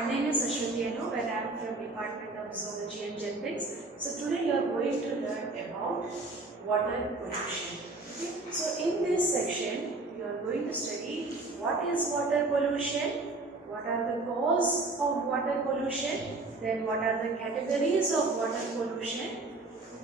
My name is Ashwati Anu and I am from Department of Zoology and Genetics. So today you are going to learn about water pollution. Okay? So in this section you are going to study what is water pollution, what are the causes of water pollution, then what are the categories of water pollution.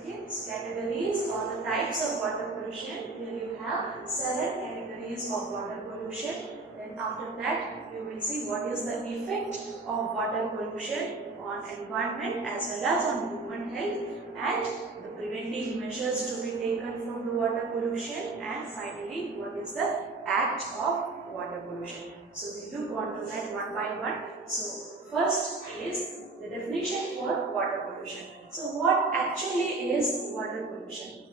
Okay, so categories or the types of water pollution. Here you have 7 categories of water pollution. Then after that you will see what is the effect of water pollution on environment as well as on human health, and the preventive measures to be taken from the water pollution, and finally what is the act of water pollution. So we look on to that one by one. So first is the definition for water pollution. So what actually is water pollution?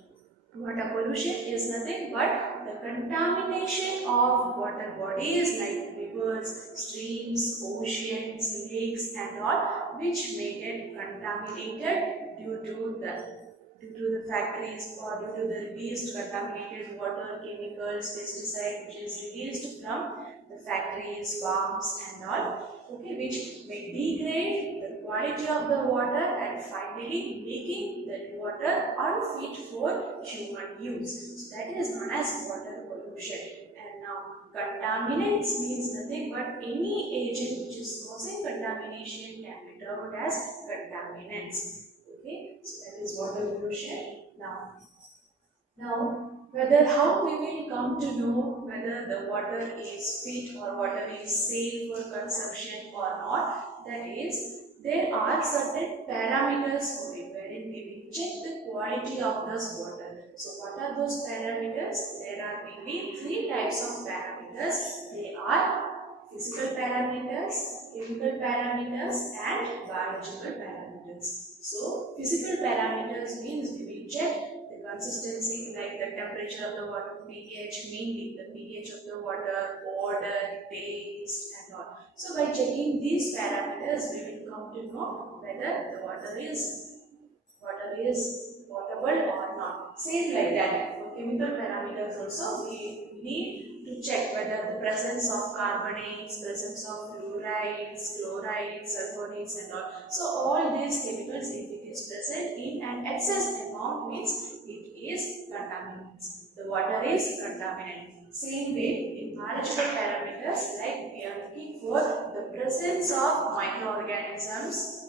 Water pollution is nothing but the contamination of water bodies like rivers, streams, oceans, lakes and all, which may get contaminated due to the factories or due to the released contaminated water, chemicals, pesticide which is released from the factories, farms and all, okay, which may degrade the quality of the water and finally making the water unfit for human use. So that is known as water pollution. And now contaminants means nothing but any agent which is causing contamination can be termed as contaminants. Okay, so that is water pollution. Now, whether how we will come to know whether the water is fit or water is safe for consumption or not, that is, there are certain parameters for it wherein we will check the quality of this water. So, what are those parameters? There are mainly 3 types of parameters. They are physical parameters, chemical parameters and biological parameters. So, physical parameters means we will check the consistency like the temperature of the water, pH, mainly the pH of the water, odor, taste and all. So, by checking these parameters, we will come to know whether the water is potable or not. Same like that. For chemical parameters also, we need to check whether the presence of carbonates, presence of fluorides, chlorides, sulfonates and all. So all these chemicals, if it is present in an excess amount, means it is contaminants. The water is contaminant. Same way in biological parameters, like we are looking for the presence of microorganisms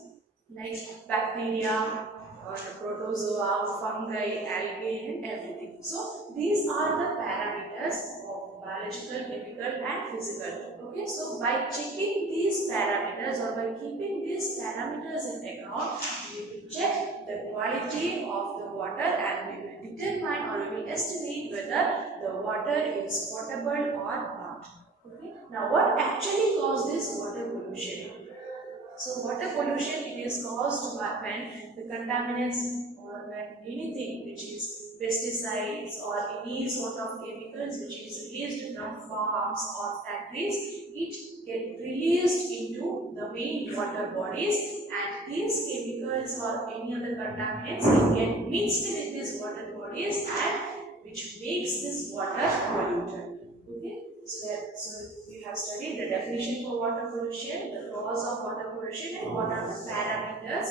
like bacteria or protozoa, fungi, algae and everything. So these are the parameters of biological, chemical and physical. Okay, so by checking these parameters or by keeping these parameters in account, we will check the quality of the water and we will determine or we will estimate whether the water is potable or not. Okay. Now what actually causes this water pollution? So water pollution, it is caused by when the contaminants or when anything which is pesticides or any sort of chemicals which is released from farms or factories, it get released into the main water bodies, and these chemicals or any other contaminants will get mixed with these water bodies and which makes this water polluted. Okay. So we have studied the definition for water pollution, the cause of water pollution and what are the parameters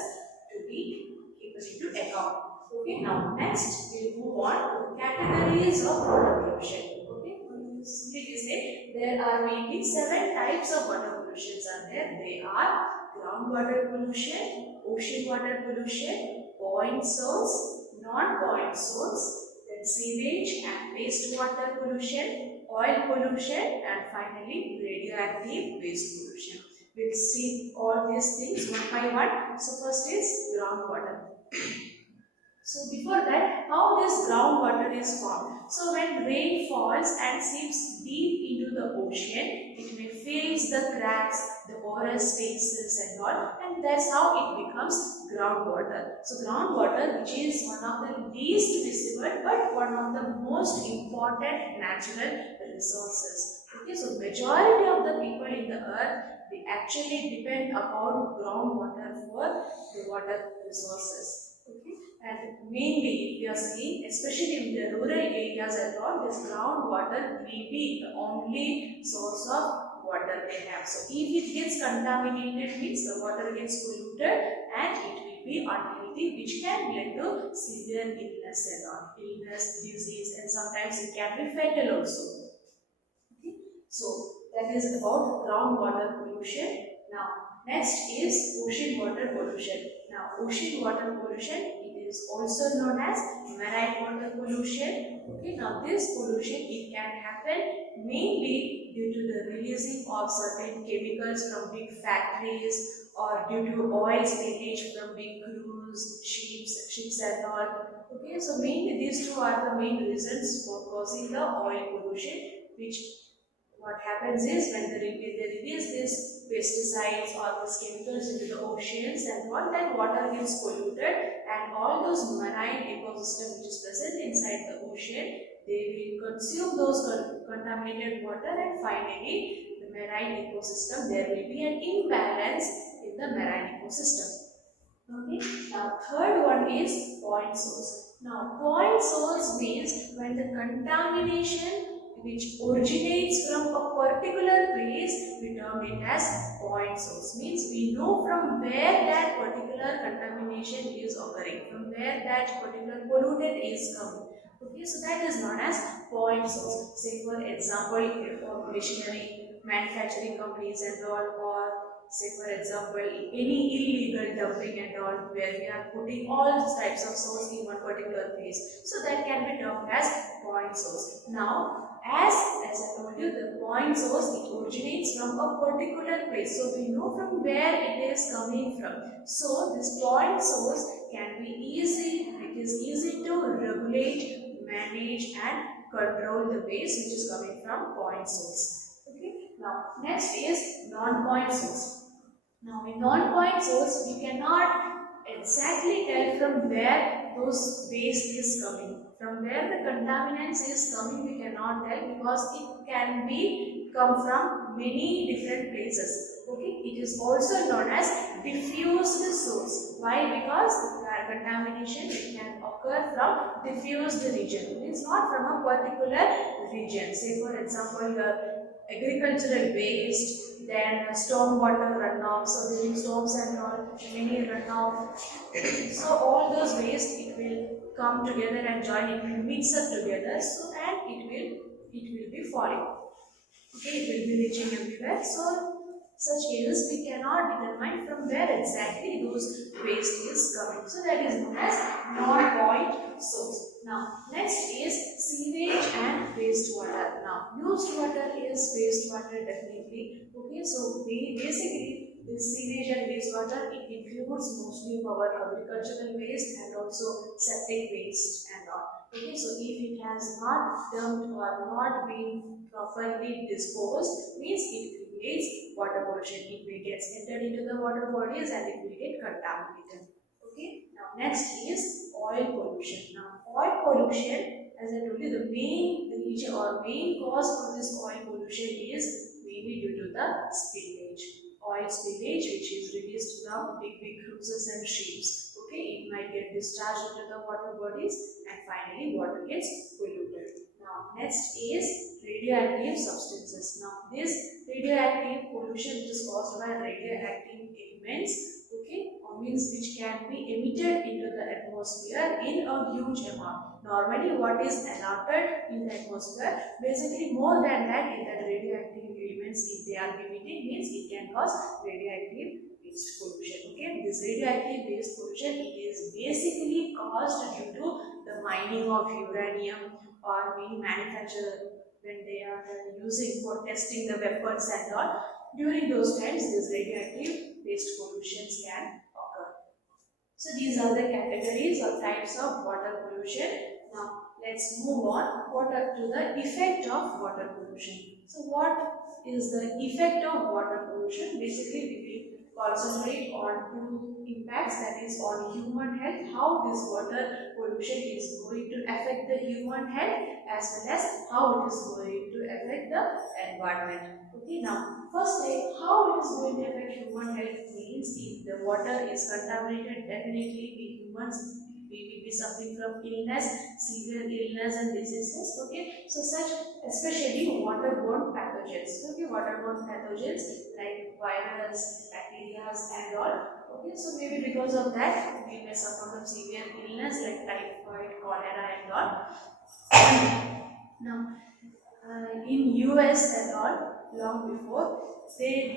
to be taken into account. Okay, now next we will move on to the categories of water pollution. Okay, simply we say there are mainly 7 types of water pollutions are there. They are groundwater pollution, ocean water pollution, point source, non-point source, then sewage and wastewater pollution, oil pollution and finally radioactive waste pollution. We will see all these things one by one. So first is groundwater. So before that, how this groundwater is formed? So when rain falls and seeps deep into the ocean, it may fill the cracks, the porous spaces and all, and that's how it becomes groundwater. So groundwater, which is one of the least visible but one of the most important natural resources. Okay, so majority of the people in the earth, they actually depend upon groundwater for the water resources. Okay. And mainly, we are seeing, especially in the rural areas and all, this groundwater may be the only source of water can have. So if it gets contaminated means the water gets polluted and it will be unhealthy, which can lead to severe illness and all. Illness, disease, and sometimes it can be fatal also. Okay. So that is about groundwater pollution. Now next is ocean water pollution. Now ocean water pollution, it is also known as marine water pollution. Okay. Now this pollution, it can happen mainly due to the releasing of certain chemicals from big factories or due to oil spillage from big cruise ships and all. Okay, so mainly these two are the main reasons for causing the oil pollution, which what happens is when they release these pesticides or these chemicals into the oceans and all, that water gets polluted and all those marine ecosystem which is present inside the ocean, they will consume those contaminated water and finally the marine ecosystem, there will be an imbalance in the marine ecosystem. Okay, now third one is point source. Now point source means when the contamination which originates from a particular place, we term it as point source. Means we know from where that particular contamination is occurring, from where that particular pollutant is coming. Okay, so that is known as point source. Say for example, machinery, manufacturing companies and all, or say for example any illegal dumping and all, where we are putting all types of source in one particular place, so that can be termed as point source. Now as I told you, the point source, it originates from a particular place, so we know from where it is coming from. So this point source can be easy, it is easy to regulate, manage and control the waste which is coming from point source. Okay, now next is non-point source. Now in non-point source, we cannot exactly tell from where those waste is coming. From where the contaminants is coming, we cannot tell because it can be come from many different places. Okay, it is also known as diffused source. Why? Because the contamination can occur from diffused region. It is not from a particular region. Say for example, your agricultural waste, then stormwater runoff, so during storms and all, many runoff. So all those waste, it will come together and join, it will mix up together, so and it will be falling. Okay, it will be reaching everywhere. So such cases we cannot determine from where exactly those waste is coming. So that is known as non-point source. Now next is sewage and wastewater. Now used water is wastewater definitely. Okay, so we basically this sewage and wastewater, it includes mostly of our agricultural waste and also septic waste and all. Okay, so if it has not dumped or not been properly disposed, means it creates water pollution. It will get entered into the water bodies and it will get contaminated. Okay. Now next is oil pollution. Now oil pollution, as I told you, the main region or main cause for this oil pollution is mainly due to the spillage. Oil spillage, which is released from big cruises and ships. Okay, it might get discharged into the water bodies and finally water gets polluted. Now next is radioactive substances. Now this radioactive pollution, which is caused by radioactive elements, okay, or means which can be emitted into the atmosphere in a huge amount. Normally what is allotted in the atmosphere, basically more than that, in that radioactive elements, if they are emitting, means it can cause radioactive waste pollution. Okay, this radioactive waste pollution, it is basically caused due to the mining of uranium or being manufactured when they are using for testing the weapons and all. During those times, this radioactive waste pollutions can occur. So these are the categories or types of water pollution. Now let's move on to the effect of water pollution. So what is the effect of water pollution? Basically, we will concentrate on two impacts, that is on human health, how this water pollution is going to affect the human health as well as how it is going to affect the environment. Okay, now firstly, how it is going to affect human health means if the water is contaminated, definitely we humans we will be suffering from illness, severe illness and diseases. Okay, so such especially waterborne pathogens. Okay, waterborne pathogens like virus, bacteria, and all. Okay, so maybe because of that we may suffer from severe illness like typhoid, cholera, and all. Now, in US and all, long before,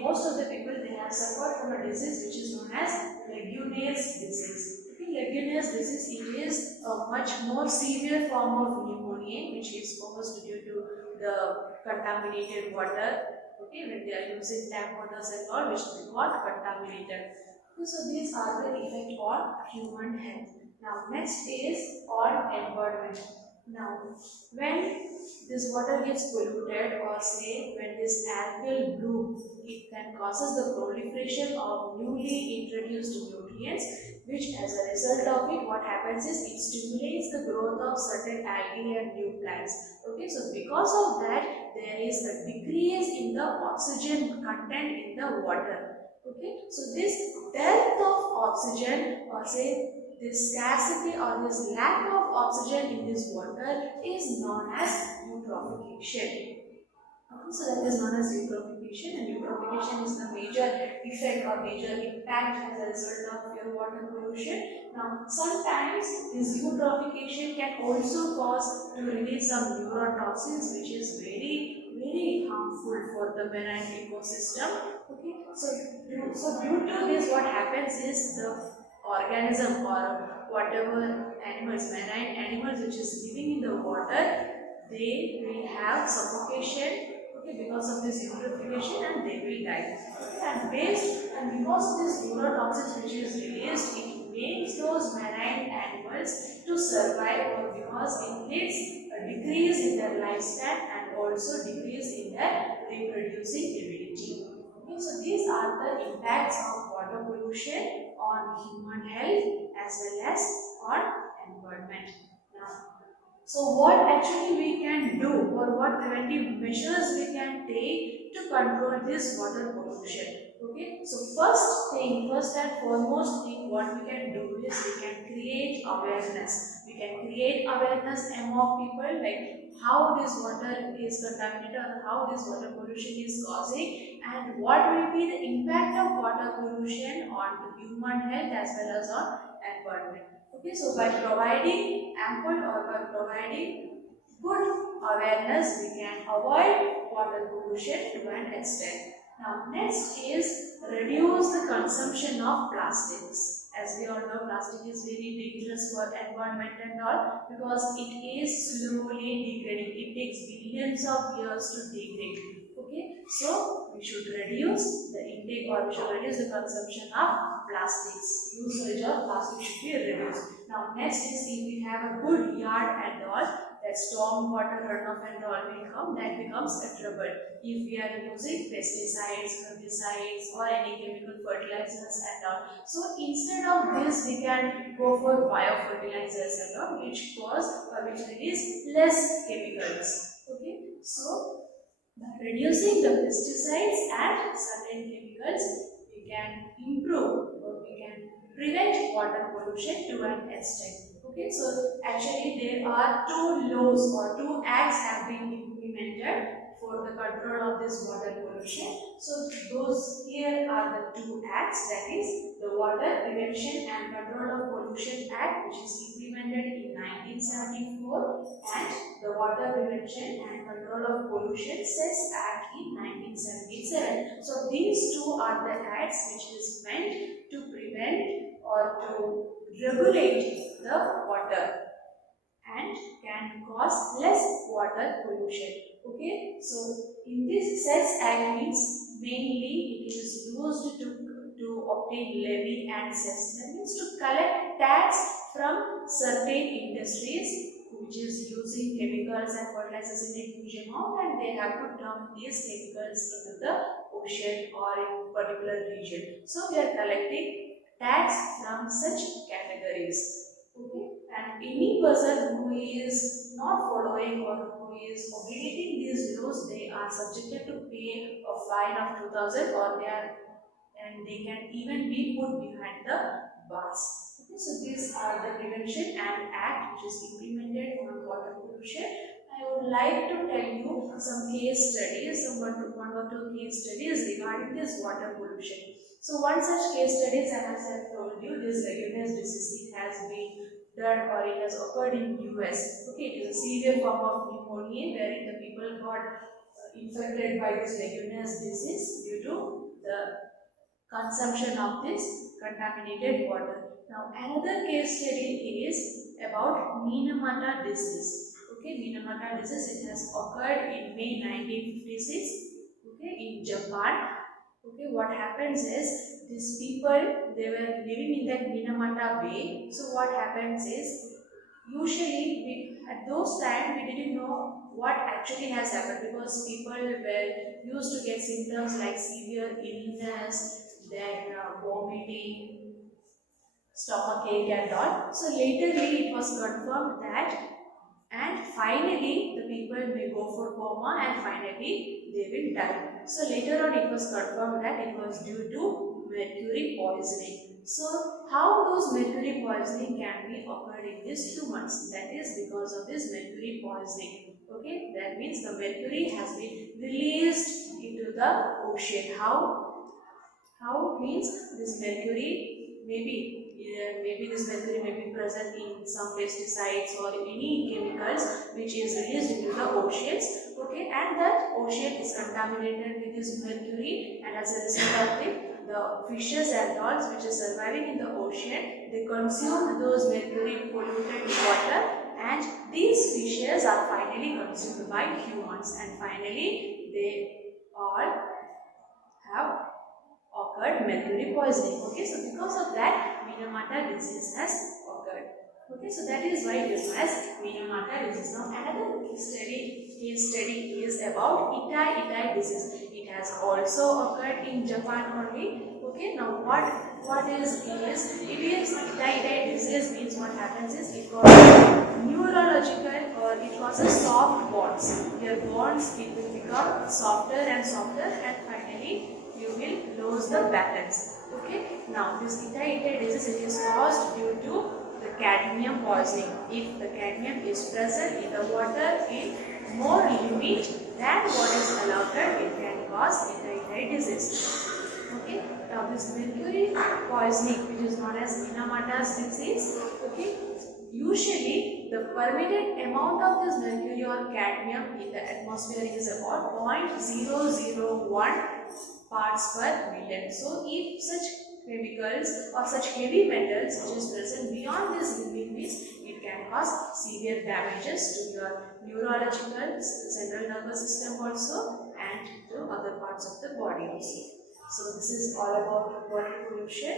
most of the people they have suffered from a disease which is known as Legionnaires disease. Okay, Legionnaires disease it is a much more severe form of pneumonia which is caused due to the contaminated water. Okay, when they are using tap waters and all which they got contaminated. Okay, so these are the effect on human health. Now next is on environment. Now when this water gets polluted or say when this algal bloom, it can causes the proliferation of newly introduced nutrients which as a result of it what happens is it stimulates the growth of certain algae and new plants. Okay, so because of that there is a decrease in the oxygen content in the water. Okay, so this dearth of oxygen or say this scarcity or this lack of oxygen in this water is known as eutrophication. So that is known as eutrophication, and eutrophication is the major effect or major impact as a result of pure water pollution. Now, sometimes this eutrophication can also cause to release some neurotoxins, which is very harmful for the marine ecosystem. Okay, so due to this, what happens is the organism or whatever animals, marine animals which is living in the water, they will have suffocation, okay, because of this eutrophication and they will die. Okay, and because of this neurotoxins which is released, it makes those marine animals to survive or because it leads a decrease in their lifespan and also decrease in their reproducing ability. Okay, so these are the impacts of water pollution on human health as well as on environment. Now, so what actually we can do or what preventive measures we can take to control this water pollution? Okay, so first and foremost thing what we can do is we can create awareness. We can create awareness among people like how this water is contaminated or how this water pollution is causing and what will be the impact of water pollution on human health as well as on environment. Okay, so by providing ample or by providing good awareness, we can avoid water pollution to an extent. Now, next is reduce the consumption of plastics. As we all know, plastic is very dangerous for environment and all because it is slowly degrading. It takes billions of years to degrade. Okay, so we should reduce the intake or we should reduce the consumption of plastics. Usage of plastic should be reduced. Now next is if we have a good yard and all, that storm water runoff and all will come, that becomes a trouble. If we are using pesticides, herbicides or any chemical fertilizers and all. So instead of this we can go for biofertilizers and all which cause or which release less chemicals. Okay, so by reducing the pesticides and certain chemicals, we can improve or we can prevent water pollution to an extent. Okay, so actually there are two laws or two acts have been implemented for the control of this water pollution. So those here are the two acts, that is the Water Prevention and Control of Pollution Act which is implemented in 1974 and the Water Prevention and Control of Pollution Cess Act in 1977. So these two are the acts which is meant to prevent or to regulate the water and can cause less water pollution. Okay, so in this Cess Act means mainly it is used to obtain levy and cess. That means to collect tax from certain industries which is using chemicals and fertilizers in a huge amount and they have to dump these chemicals into the ocean or in particular region. So we are collecting tax from such categories. Okay, and any person who is not following or who is obligating these laws, they are subjected to pay a fine of 2000 or they are and they can even be put behind the baths. Okay, so these are the prevention and act which is implemented on water pollution. I would like to tell you some case studies, one or two case studies regarding this water pollution. So one such case study, as I have told you, this Legionnaires disease, it has been done or it has occurred in US. Okay, it is a severe form of pneumonia wherein the people got infected by this Legionnaires disease due to the consumption of this contaminated water. Now another case study is about Minamata disease. Okay, Minamata disease, it has occurred in May 1956. Okay, in Japan. Okay, what happens is these people, they were living in that Minamata Bay. So what happens is usually at those times we didn't know what actually has happened because people were used to get symptoms like severe illness, then vomiting, stomach ache and all. So laterly it was confirmed that, and finally the people may go for coma and finally they will die. So later on it was confirmed that it was due to mercury poisoning. So how those mercury poisoning can be occurred in these humans? That is because of this mercury poisoning. Okay, that means the mercury has been released into the ocean. How means this mercury maybe this mercury may be present in some pesticides or any chemicals which is released into the oceans. Okay, and that ocean is contaminated with this mercury, and as a result of it, the fishes and dolls which are surviving in the ocean, they consume those mercury polluted water, and these fishes are finally consumed by humans, and finally they all have occurred mercury poisoning. Okay, so because of that, Minamata disease has occurred. Okay, so that is why it is known as Minamata disease. Now, another case study is about Itai disease. It has also occurred in Japan only. Okay, now what is it is Itai disease means what happens is it causes neurological or it causes soft bonds. Your bonds, it will become softer and finally you will lose the balance. Okay. Now this Itai disease, it is caused due to the cadmium poisoning. If the cadmium is present in the water in more limit than what is allowed, it can cause Itai disease. Okay. Now this mercury poisoning, which is known as Minamata's disease. Okay. Usually, the permitted amount of this mercury or cadmium in the atmosphere is about 0.001 parts per million. So, if such chemicals or such heavy metals which is present beyond this limit, it can cause severe damages to your neurological, central nervous system also, and to other parts of the body also. So, this is all about water pollution.